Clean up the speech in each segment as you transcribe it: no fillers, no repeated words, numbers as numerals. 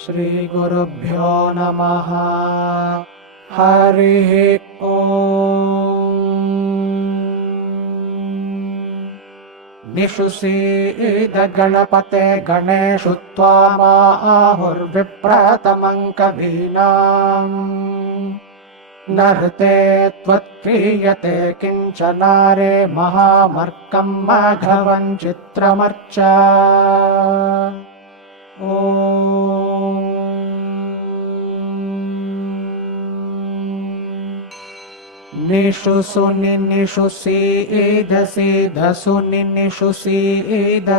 श्रीगुरुभ्यो नमः। हरिः ओम्। निषुसीद गणपते गणेषु त्वामाहुर्विप्रतमं कवीनाम्। न ऋते त्वत्क्रियते किञ्चनारे महामर्कं माघवं चित्रमर्च। निषुसु निषुसीद सीदसु निषुसीद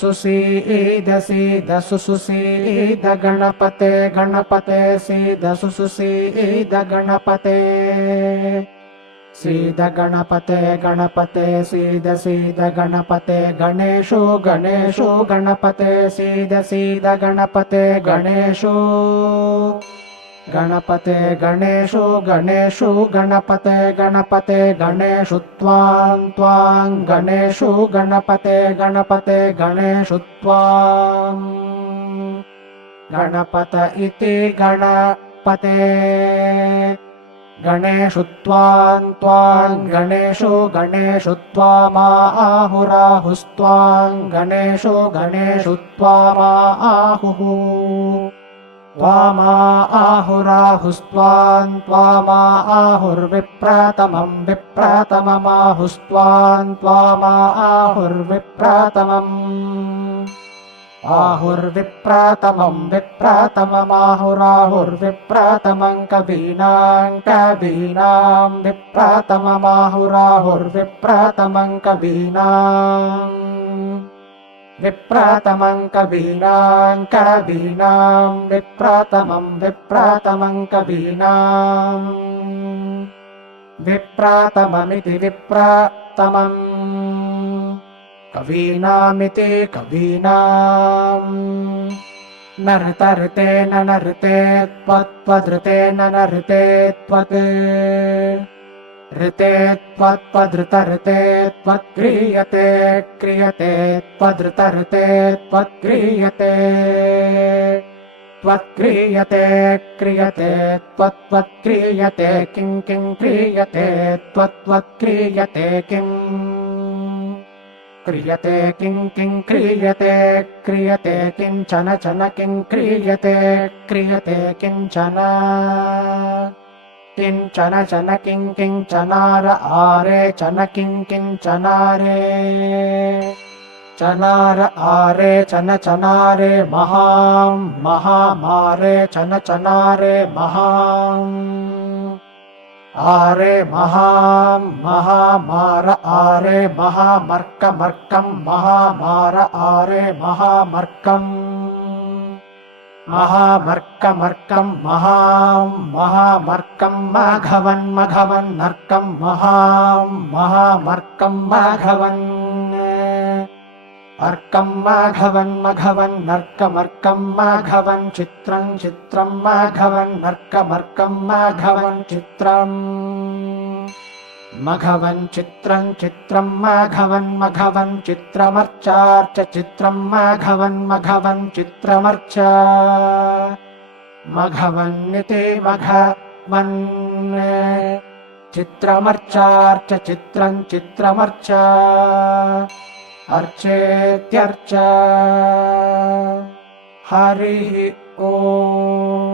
सुसीद सीदसु सुसीद गणपते गणपते सीदसु सुसीद गणपते सीद गणपते गणपते सीद सीद गणपते गणेशो गणेशो गणपते सीद सीद गणपते गणेशो गणपते गणेशो गणेशो गणपते गणपते गणेषु त्वां त्वां गणेशो गणपते गणपते गणेषु त्वां गणपत इति गणपते गणेषु त्वां त्वां गणेशो गणेषु त्वामाहुराहुस्त्वां गणेशो गणेषु त्वामाहुः त्वामाहुराहुस्त्वां त्वामाहुर्विप्रतमं विप्रतममाहुस्त्वां त्वामाहुर्विप्रतमम् आहुर्विप्रतमं विप्रतममाहुराहुर्विप्रतमं कवीनां कवीनां विप्रतममाहुराहुर्विप्रतमं कवीनां विप्रतमं कवीनां कवीनां विप्रतमं विप्रतमं कवीनां विप्रतममिति विप्रतमम् कवीनामिति कवीनाम् नर्तर्ते नर्ते त्वत्त्वदृते नर्ते त्वत् ऋते त्वत्त्वदृतर्ते त्वत्क्रियते क्रियते त्वदृतर्ते त्वत्क्रियते त्वत्क्रियते क्रियते त्वत्त्वत्क्रियते किं किं क्रियते त्वत्त्वत्क्रियते किम् क्रियते किं किं क्रियते क्रियते किञ्चन चन किं क्रियते क्रियते किञ्चन किञ्चन चन किं किञ्चनार आरे चन किं किञ्चनारे चनार आरे चन चनारे महां महामारे चन चनारे महां आरे महां महामार आरे महामर्कमर्कं महामार आरे महामर्कम् महामर्कमर्कं महां महामर्कं माघवन्मघवन्नर्कं महां महामर्कं माघवन् अर्कं माघवन्मघवन्नर्कमर्कं माघवन् चित्रं चित्रं माघवन्नर्कमर्कं माघवन् चित्रम् मघवन् चित्रं चित्रं माघवन्मघवन् चित्रमर्चार्च चित्रं माघवन्मघवन् चित्रमर्च मघवन्निति मघवन् चित्रमर्चार्च चित्रं चित्रमर्च अर्चेत्यर्च हरिः ओम्।